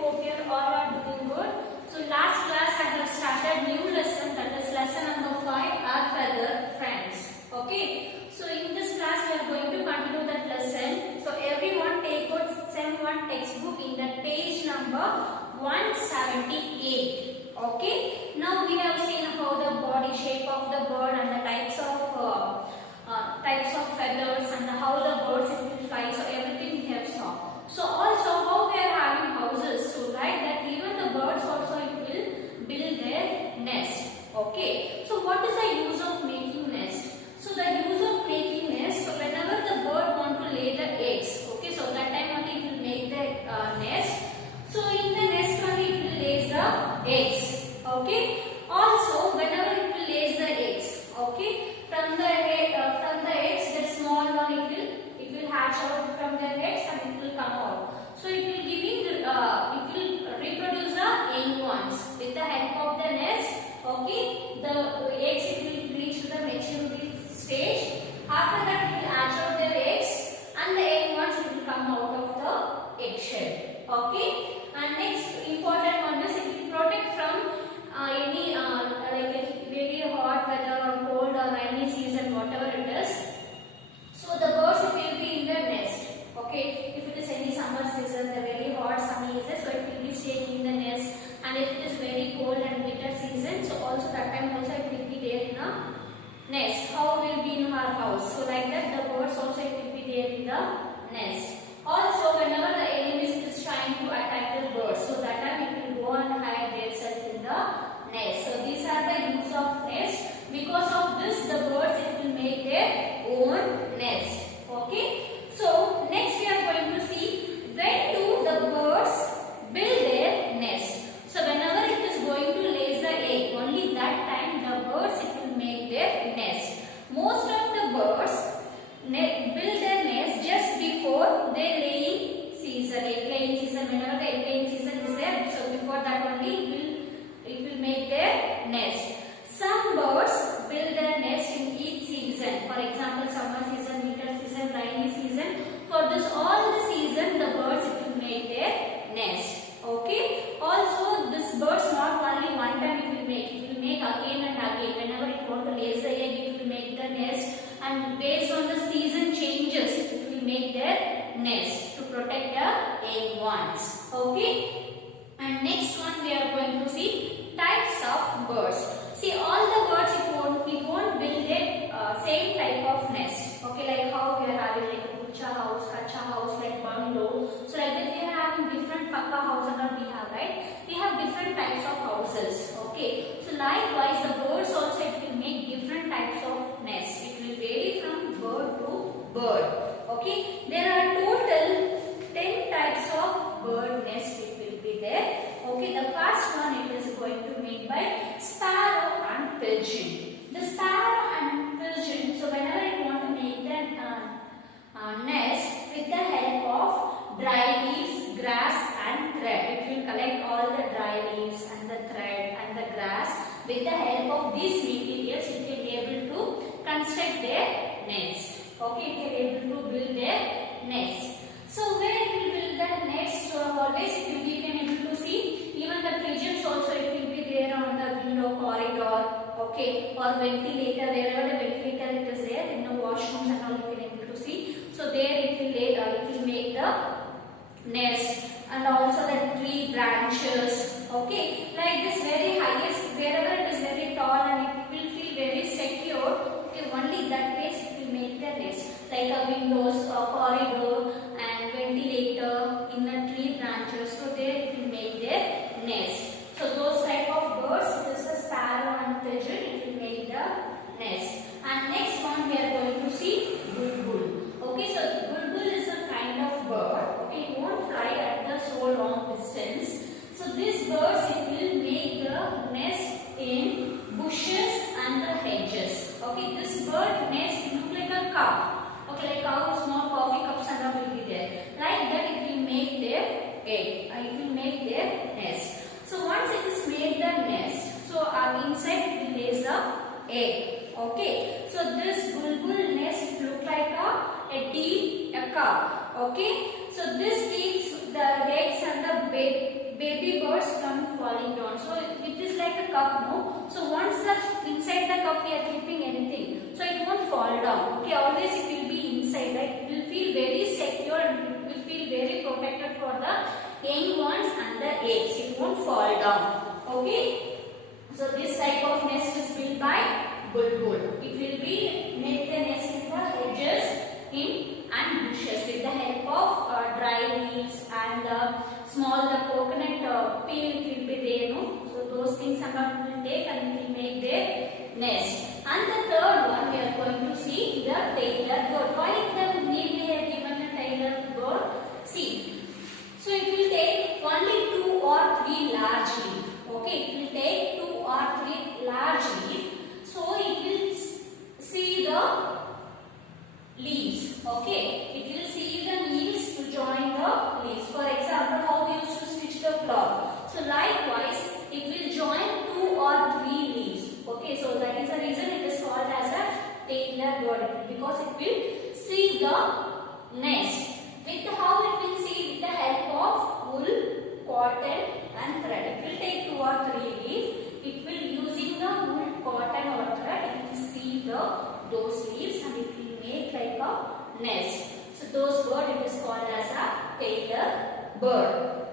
Hope you all are doing good. So last class I have started new lesson, that is lesson number 5, Our Feather Friends. Okay. So in this class we are going to continue that lesson. So everyone take out Sem 1 textbook in the page number 178. Okay. Now we have seen how the body shape of the bird and the types of feathers and how the birds will fly. So everything we have saw. So also how we are having houses. So like that even the birds also it will build their nest. Okay. So what is the use of making nest? So the use of making nest. So whenever the bird want to lay the eggs. Okay. So that time only it will make the nest. So in the nest only it will lay the eggs. Okay. Also whenever it will lay the eggs. Okay. From the eggs, the small one it will hatch out from the eggs and it will come out. So it will reproduce the young ones with the help of the nest. Okay, the eggs it will reach to the maturity stage. After that it will hatch out the eggs and the young ones it will come out of the eggshell. Okay, and next important one is it will protect from any like a very hot weather or cold or rainy season, whatever it is. So the birds will be in their nest. Okay, if it is any summer season, the very hot sunny season, so it will be staying in the nest. And if it is very cold and bitter season, so also that time also it will be there in a nest. How will be in our house? So like that the birds also it will be there in the nest. Also whenever the enemy is trying to attack the birds, so that time it will go and hide themselves in the nest. So these are the use of nest. Because of this the birds it will make their own nest. Okay. So next we are going to see when do the birds build their nest. So whenever it is going to lay the egg, only that time the birds it will make their nest. Most of the birds build their nest just before their laying season, egg laying season. Whenever the egg laying season is there, so before that only it will make their nest. Some birds build their nest in each season. For example, summer season, winter season, rainy season. For this all the season, the birds it will make their nest. Okay. Also, this birds not only one time it will make. It will make again and again. Whenever it want to lay the egg, it will make the nest. And based on the season changes, it will make their nest to protect the young ones. Okay. And next one we are going to see types of birds. See, all the birds it won't build a same type of nest. Okay, like how we are having like a kucha house, kacha house, like bungalow. So like that we are having different pakka house and all we have, right? We have different types of houses. Okay, so likewise the birds also it will make different types of nest. It will vary from bird to bird. Okay, there are total 10 types of bird nest it will be there. Okay, the first one it is going to make by sparrow and pigeon. The sparrow and pigeon, so whenever it want to make the nest with the help of dry leaves, grass and thread. It will collect all the dry leaves and the thread and the grass. With the help of these materials, it will be able to construct their nest. Okay, it will be able to build their nest. So where it will build the nest, so always it will be able to see. Even the pigeons also it will be there on the window, corridor, okay, or ventilator, wherever the ventilator it is there, in the washrooms and all you can able to see. So there it will make the nest, and also the tree branches, okay, like this very highest, wherever it is very tall and it will feel very secure, okay, only that place it will make the nest, like a windows or corridor and ventilator in the tree branches, so there it will make their nest. So those type of birds, this is sparrow and pigeon, it will make the nest. And next one we are going to see bulbul. Okay, so bulbul is a kind of bird. Okay, it won't fly at the so long distance. So these birds it will make the nest in bushes and the hedges. Okay, this bird nest look like a cup. Okay, like how small coffee cups and all will be there. Like that it will make their egg. It will make their nest. So once it is made the nest, so inside it will lay the egg. Okay, so this bulbul nest look like a cup. Okay, so this keeps the eggs and the baby birds come falling down. So it is like a cup, no? So once the inside the cup we are keeping anything, so it won't fall down. Okay, always it will be inside, right? It will feel very secure and it will feel very protected for the young ones and the eggs. It won't fall down. Okay. So this type of nest is built by bulbul. It will be make the nest in the edges and bushes with the help of dry leaves and the coconut peel. It will be there, no? So those things someone will take and it will make their nest. And the third one we are going to see the tailored bird. Why the name we have given a tailored bird? See, so it will take only 2 or 3 large leaves. Okay, it will take 2 or 3 large leaves. So it will see the leaves. Okay, it will see the leaves to join the leaves. For example, how we used to stitch the cloth. So likewise, it will join 2 or 3 leaves. Okay, so that is the reason it is called as a tailored bird, because it will see the nest. With how it will see with the help of wool, cotton and thread. It will take 2 or 3 leaves. It will using the wool, cotton or thread. It will see those leaves and it will make like a nest. So those bird it is called as a tailored bird.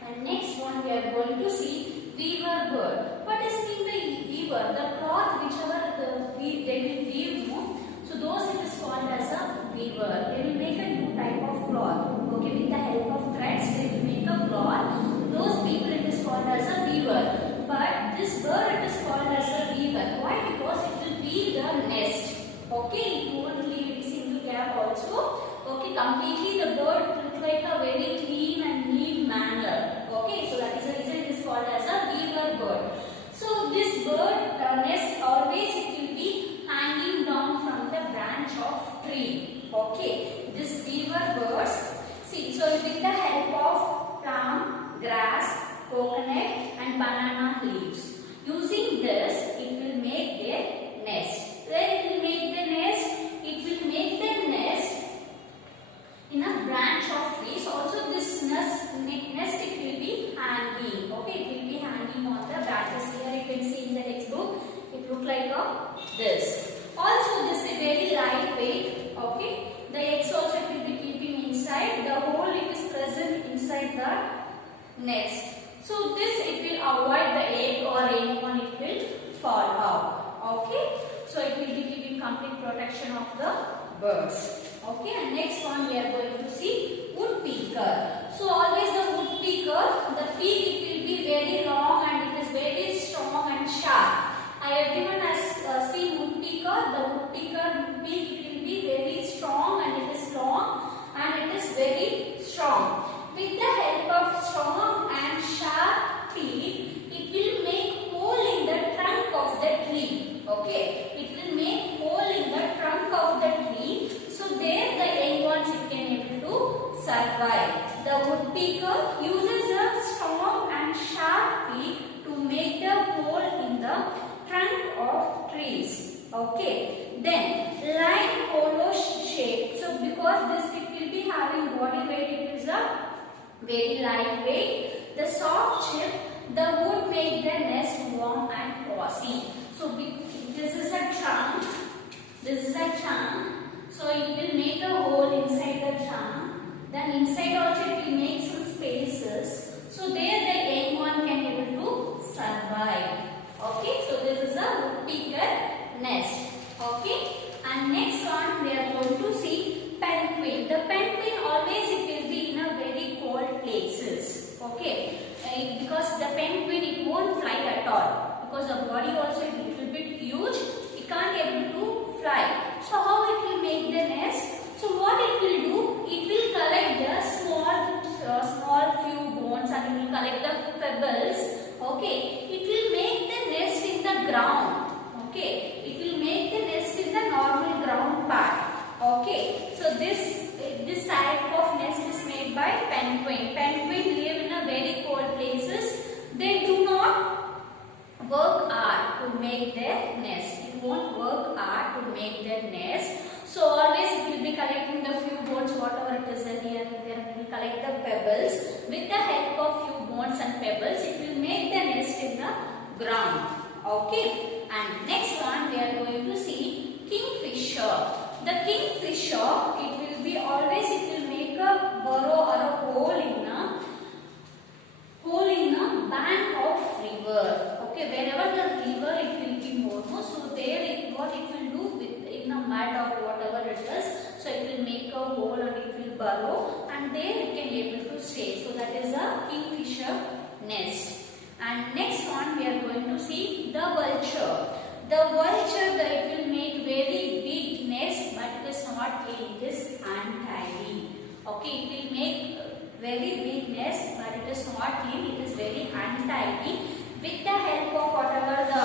And next one we are going to see weaver bird. What is mean by weaver? The cloth whichever they will weave, no? So those it is called as a weaver. They will make a new type of cloth. Okay, with the help of threads they will make a cloth. Those people it is called as a weaver. But this bird it is called as a weaver. Why? Because it will weave the nest. Okay, it won't leave any single gap also. Okay, completely the bird look like a very clean and neat manner. Okay, so that is the reason it is called as a weaver bird. So this bird nest always it will be hanging down from the branch of tree. Okay, this weaver birds, see, so with the help of palm, grass, coconut and banana leaves. Using this, it will make their nest. Where it will make the nest? It will make the nest in a branch of trees. Also this nest it will be hanging. Okay, it will be hanging on the branches. Here you can see in the textbook, it look like this. Also this is very lightweight. Okay, the eggs also it will be keeping inside. The hole it is present inside the nest. So this it will avoid the egg or anyone it will fall out. Okay, so it will be giving complete protection of the birds. Okay, and next one we are going to see woodpecker. So always the woodpecker, the beak it will be very long and it is very strong and sharp. Everyone has seen woodpecker. The woodpecker beak it will be very strong and it is long and it is very strong. With the help of strong and sharp beak, it will make hole in the trunk of the tree. Okay, it will make hole in the trunk of the tree. So there the young ones it can able to survive. The woodpecker uses a strong and sharp beak to make the hole in the trunk of trees. Okay, then line hollow shape. So because this it will be having body weight, it is a very lightweight. The soft chip, the wood make the nest warm and cozy. So this is a trunk. This is a trunk. So it will make a hole inside the trunk. Then inside also it will make some spaces. So there the young one can able to survive. Okay. So this is a woodpecker nest. Okay. And next one we are going to see penguin. The penguin always it will be in a very cold places. Okay. Because the penguin it won't fly at all. Because the body also is a little bit huge. It can't able to fly. So how it will make the nest? So what it will do? It will collect the small few bones and it will collect the pebbles. Okay. It will make the nest in the ground. Okay. It will make the nest in the normal ground part. Okay. So this type of nest is made by penguin. Penguin live in a very cold places. They do not work hard to make their nest. It won't work hard to make their nest. So always it will be collecting the few bones, whatever it is here and there. It will collect the pebbles. With the help of few stones and pebbles. It will make the nest in the ground. Okay. And next one we are going to see kingfisher. The kingfisher, it will be always, it will make a burrow or a hole in a bank of river. Okay, wherever the river it will be more, so there what it will do with in a mud or whatever it is, so it will make a hole and it will burrow, and there it can able to stay. So that is a kingfisher nest. And next one we are going to see the vulture. The vulture, it will make very big nest, but it is not clean, it is untidy. Okay, it will make very big nest, but it is not clean, it is very untidy. With the help of whatever the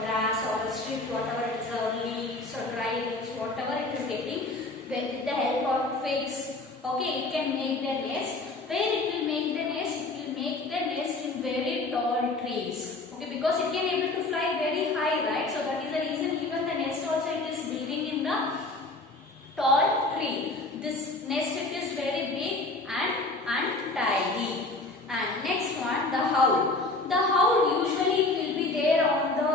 grass or a strip, whatever it is, leaves or dry leaves, whatever it is getting, with the help of twigs, okay, it can make the nest. Where it will make the nest? It will make the nest in very tall trees. Okay, because it can able to fly very high, right? So that is the reason even the nest also it is building in the tall tree. This nest it is very big and untidy. And next one, the howl. The howl usually it will be there on the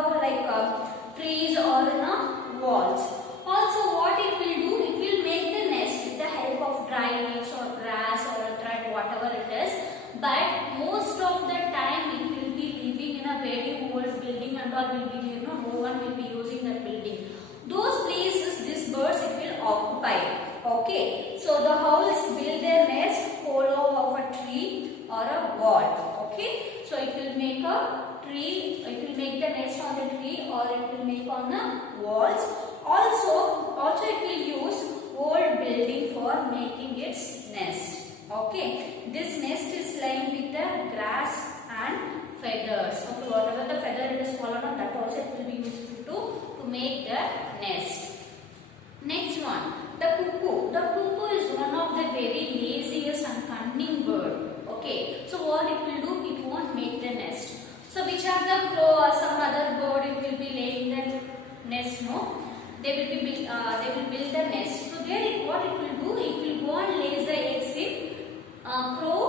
trees or in walls. Also what it will do, it will make the nest with the help of dry leaves or grass or a thread, whatever it is. But most of the time it will be living in a very old building, and all will be, no one will be using that building. Those places these birds it will occupy. Okay, so the owls build their nest hollow of a tree or a wall. Okay, so it will make a tree, it will make the nest on the tree or it will make on the walls. Also it will use old building for making its nest. Okay, this nest is lined with the grass and feathers. Okay, whatever the feather it is fallen on, that also it will be useful to make the nest. Next one, the cuckoo. The cuckoo is one of the very laziest and cunning bird. Okay, so what it will do, it won't make the nest. So which are the crow or some other bird it will be laying the nest? No, they will build the nest. So there what it will do, it will go and lay the eggs in crow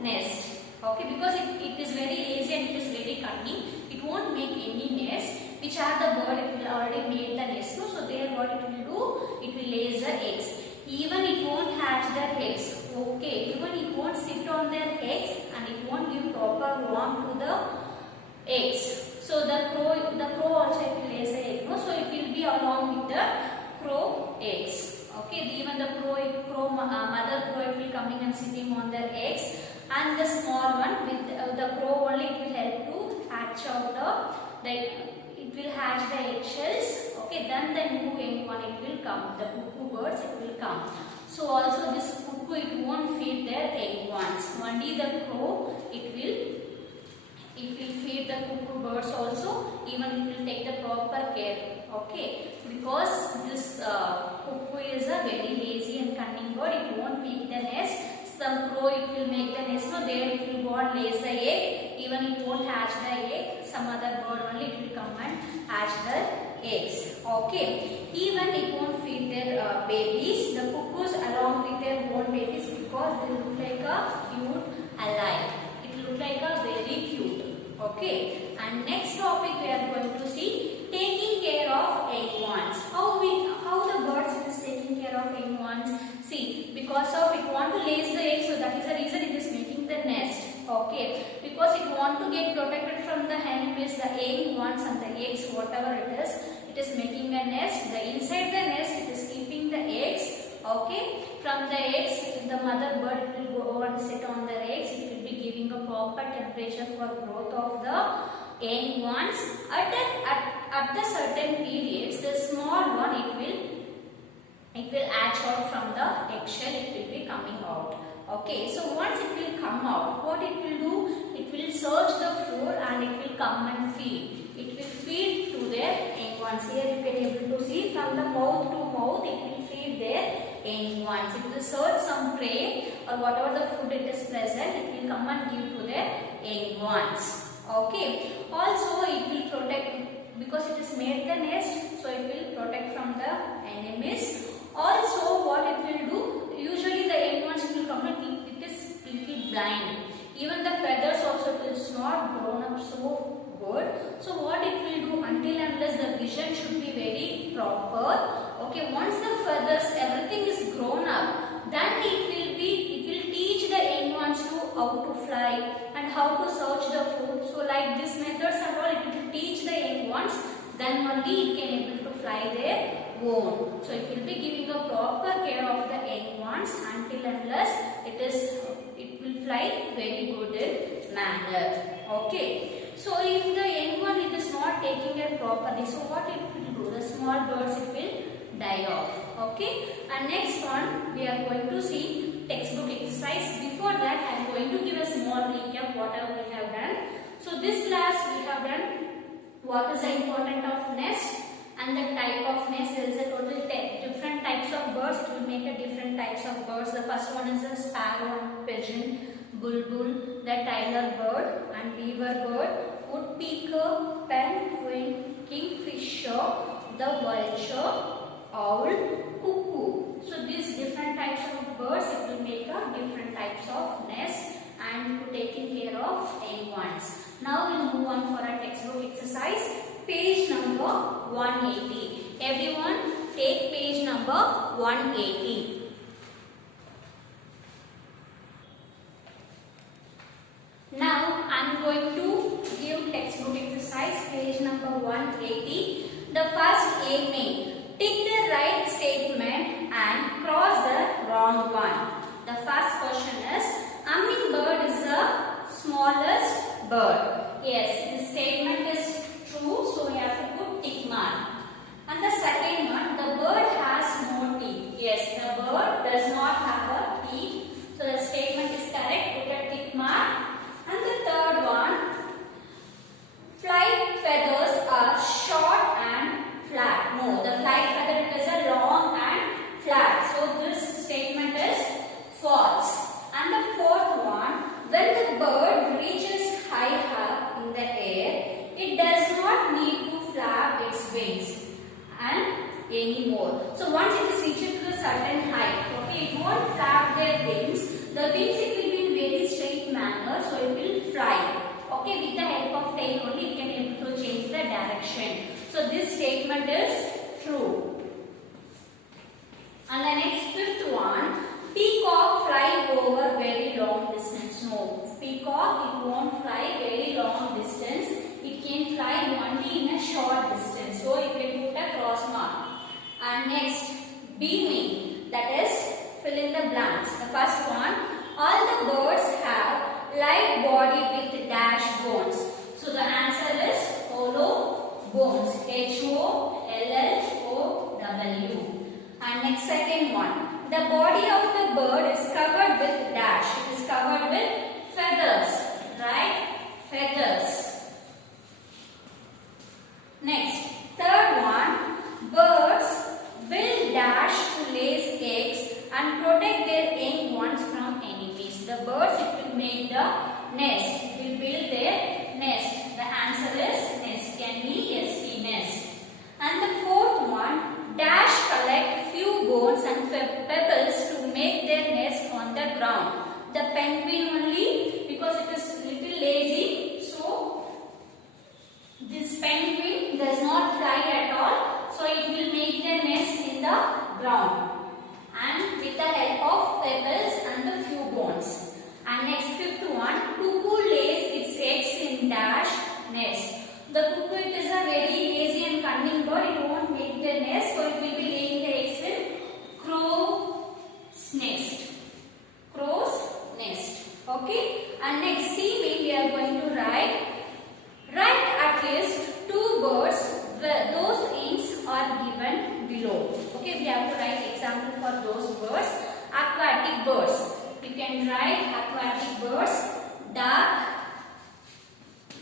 nest. Okay, because it is very lazy and it is very cunning, it won't make any nest. Which are the bird it will already made the nest. No? So there what it will do, it will lay the eggs. Even it won't hatch their eggs. Okay, even it won't sit on their eggs and it won't give proper warmth to the eggs. So the crow also it will lay the egg. No? So it will be along with the crow eggs. Okay, even the mother crow it will coming and sitting on their eggs, and the small one with the crow only it will help to hatch out it will hatch the eggshells. Okay, then the new young one it will come. The cuckoo birds it will come. So also this cuckoo it won't feed their egg ones. Only the crow it will feed the cuckoo birds also. Even it will take the proper care. Okay, because this cuckoo is a very lazy and cunning bird. It won't make the nest. Some crow it will make the nest. No, there it will go and lays the egg. Even it won't hatch the egg. Some other bird only it will come and hatch the eggs. Okay, even it won't feed their babies. The cuckoos along with their own babies, because they look like a cute alike. It look like a very cute. Okay, and next topic we are going to see taking care of egg ones. How the birds is taking care of egg ones? See, because of it want to lay the egg, so that is the reason it is making the nest. Okay, because it want to get protected from the enemies, the egg ones and the eggs, whatever it is making a nest. The inside the nest it is keeping the eggs. Okay, from the eggs the mother bird will go and sit on the eggs. It will be giving a proper temperature for growth of the egg ones. At the certain periods, the small one it will hatch out from the eggshell. It will be coming out. Okay, so once it will come out, what it will do, it will search the floor and it will come and feed. It will feed to their egg ones. Here you can able to see from the mouth to mouth it will feed their egg ones. It will search some prey or whatever the food it is present, it will come and give to their egg ones. Okay, also it will protect, because it is made the nest, so it will protect from the enemies. Also what it will do, usually the egg ones will come and it is little blind. Even the not grown up so good. So what it will do, until unless the vision should be very proper. Okay, once the feathers everything is grown up, then it will teach the young ones to how to fly and how to search the food. So like these methods and all, it will teach the young ones. Then only it can able to fly their own. So it will be giving a proper care of the young ones until unless it will fly very good in manner. Okay. So if the young one it is not taking it properly, so what it will do? The small birds it will die off. Okay. And next one we are going to see textbook exercise. Before that I am going to give a small recap whatever we have done. So this class we have done what is the importance of nest and the type of nest. There is a total 10 different types of birds. It will make a different types of birds. The first one is the sparrow and pigeon, bulbul, the Tyler bird and beaver bird, woodpecker, penguin, kingfisher, the vulture, owl, cuckoo. So these different types of birds it will make a different types of nest and to taking care of young ones. Now we'll move on for our textbook exercise. Page number 180. Everyone take page number 180. Now I am going to give textbook exercise page number 180. The first A name. Tick the right statement and cross the wrong one. The first question is hummingbird is the smallest bird. Yes, this statement is true, so we have to put tick mark. And the second one, the bird has no teeth. Yes, the bird does not have a teeth, so the statement is correct. Put a tick mark. And the third one, flight feathers are short and flat. No, the flight feather is a long and flat. So this statement is false. And the fourth one, when the bird reaches high up in the air, it does not need to flap its wings and anymore. So once it is reached to a certain height, okay, it won't flap their wings. The wings it will be in very straight manner, so it will fly. Okay, with the help of tail only it can able to change the direction. So this statement is true. And the next fifth one, peacock fly over very long distance. No, peacock it won't fly very long distance. It can fly only in a short distance. So you can put a cross mark. And next, beaming, that is fill in the blanks. The first one, all the birds have light body with dash bones. So the answer is hollow bones. H-O-L-L-O-W. And next second one, the body of the bird is covered with dash. It is covered with feathers, right? Feathers. Next, third one, birds will dash to lay eggs and protect their young ones from enemies. The birds it will make the nest. It will build their nest. The answer is nest. Can be S-T, nest. And the fourth one, dash collect few bones and pebbles to make their nest on the ground. The penguin only, because it is little lazy, so this penguin does not fly at all, so it will make their nest in the ground and with the help of pebbles and the few bones. And next fifth one, cuckoo lays its eggs in dash nest. The cuckoo it is a very lazy and cunning bird. It won't make the nest, so it will be laying the eggs in crow's nest. Crow's nest. Okay. And next C we are going to write at least two birds where those names are given below. Okay, we have to write example for those birds. Aquatic birds. You can write aquatic birds, duck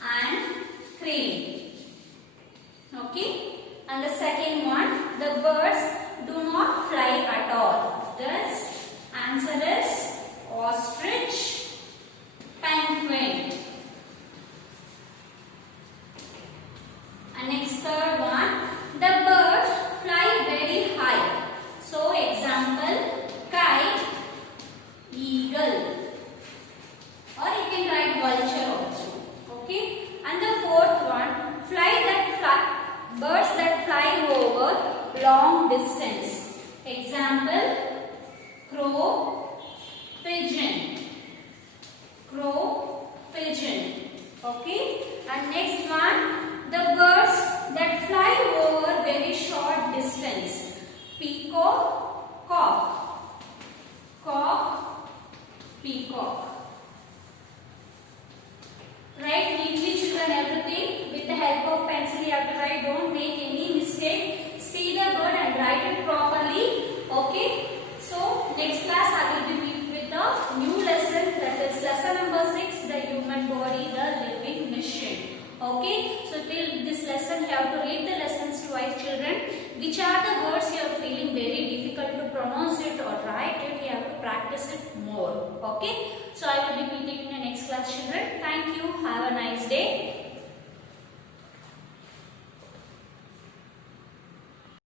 and crane. Okay. And the second one, the birds do not fly at all. Thus, answer is ostrich, penguin. And next third one, the birds fly very high. So example, kite, eagle. Or you can write vulture also. Okay. long distance. Example, crow, pigeon. Crow, pigeon. Okay. And next one, the birds that fly over very short distance. Peacock, cock. Cock, peacock. Write neatly, children, everything. With the help of pencil you have to write. Don't make any mistake. See the bird and write it properly. Okay. So next class I will be meet with the new lesson, that is lesson number 6, the human body, the living machine. Okay. So till this lesson you have to read the lessons twice, children. Which are the words you are feeling very difficult to pronounce it or write it, you have to practice it more. Okay. So I will be meeting in the next class, children. Thank you. Have a nice day.